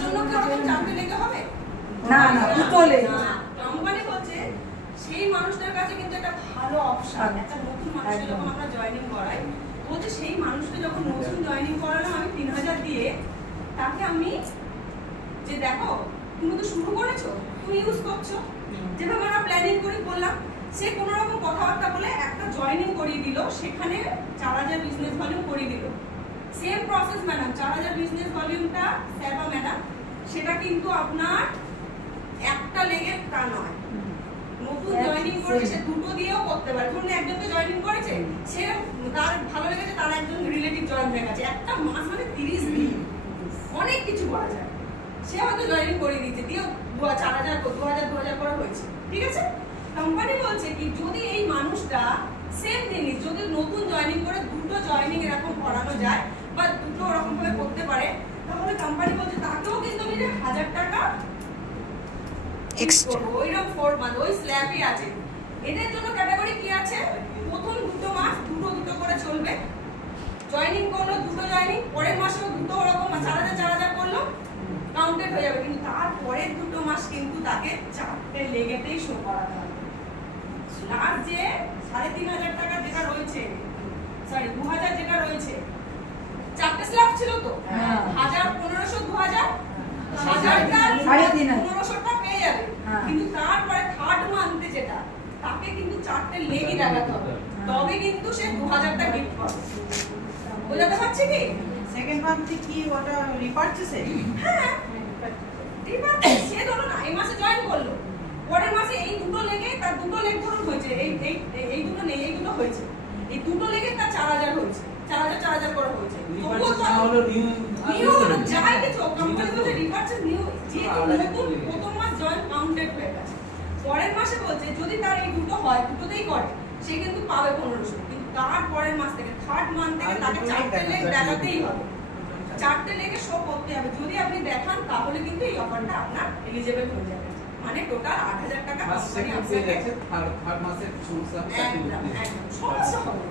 জন্য কি ওরকম চারটে লেগে হবে? না না, দুটো লেগে। কোম্পানি বলছে সেই মানুষটার কাছে কিন্তু একটা ভালো অপশন, একটা নতুন মানুষকে যখন আমরা জয়েনিং করাই, বলছে সেই মানুষটা যখন নতুন জয়েনিং করালাম আমি 3000 দিয়ে, তাকে আমি যে দেখো তুমি তো শুরু করেছো, তুমি ইউজ করছো, যেভাবে আমরা প্ল্যানিং করে বললাম, সে কোনো রকম কথাবার্তা বলে একটা জয়েনিং করিয়ে দিল, সেখানে 4000 বিজনেস ভলিউম করিয়ে দিল। সেম প্রসেস ম্যাডাম, 4000 বিজনেস ভলিউমটা স্যার বা ম্যাডাম, সেটা কিন্তু আপনার একটা লেগে তা নয়, নতুন জয়েনিং করেছে সে দুটো দিয়েও করতে পারে। ধরুন একজন তো জয়েনিং করেছে, সে তার ভালো লেগেছে, তার একজন রিলেটিভ জয়েন হয়ে গেছে, একটা মাস মানে 30 দিন, অনেক কিছু করা যায়। সে হয়তো জয়েনিং করে দিয়েছে, দিয়ে 4000 2000 করে হয়েছে, ঠিক আছে। কোম্পানি বলছে কি যদি এই মানুষটা সেম জিনিস যদি নতুন জয়েনিং করে দুটো জয়েনিং এরকম করানো যায় বা দুটো ওরকম ভাবে করতে পারে, তাহলে কোম্পানি বলছে তাকেও কিন্তু আমি 1000 টাকা এক্সট্রা ওইরকম 4 মান্থ ওই স্ল্যাবই আছে। এদের জন্য ক্যাটাগরি কি আছে? প্রথম দুটো মাস দুটো করে চলবে, জয়েনিং করলো দুটো জয়েনিং, পরের মাসেও দুটো ওরকম 4000 করলো, কাউন্টেড হয়ে যাবে। কিন্তু তারপরের দুটো মাস কিন্তু তাকে চারটে লেগেতেই শো করাতে হবে। লাস্ট যে 3500 টাকা যেটা রয়েছে, সরি 2000 যেটা রয়েছে, চারটে স্ল্যাব ছিল তো, 1000 1500 2000 1000টা 1500টা পেয়ে যাবে। কিন্তু তারপরে থার্ড মান্থে যেটা, তাকে কিন্তু চারটে লেগই দেখাতে হবে, তবে কিন্তু সে 2000টা গিফট পাবে। বোঝাতে পারছি কি? সেকেন্ড মান্থে কি ওটা রিপারচেসে? হ্যাঁ রিপারচেস। সে ধরুন এই মাসে জয়েন করলো, পরের মাসে এই দুটো লেগে তার দুটো লেগ ধরুন হয়েছে, এই দুটো নেই, এই দুটো হয়েছে, এই দুটো লেগে তার 4000 হয়েছে, 4000 করে হয়েছে। তবুও তো হলো নিউ যাই কিছু কোম্পানি বলছে রিপারচেস নিউ, যে নতুন প্রথম মাস জয়েন কাউন্টেড হয়ে গেছে। পরের মাসে বলছে যদি তার এই দুটো হয়, দুটোতেই করে, সে কিন্তু পাবে 1500। কিন্তু তার পরের মাস থেকে থার্ড মান্থ থেকে তাকে চারটে লেগ দেখাতেই হবে, চারটে লেগে শো করতে হবে। যদি আপনি দেখান তাহলে কিন্তু এই অফারটা আপনার এলিজিবল হয়ে যাবে, মানে টোটাল 8000 টাকা কোম্পানি আপনাকে থার্ড মাসের সমস্যা একদম সমস্যা হবে।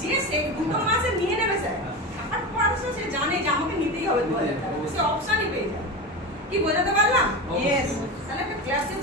যে সে দুটো মাসে নিয়ে নেবে স্যার, টাকার পর সে জানে যে আমাকে নিতেই হবে 2000 টাকা, সে অপশনই পেয়ে যাবে। কি বোঝাতে পারলাম? ইয়েস। তাহলে একটা ক্লাসে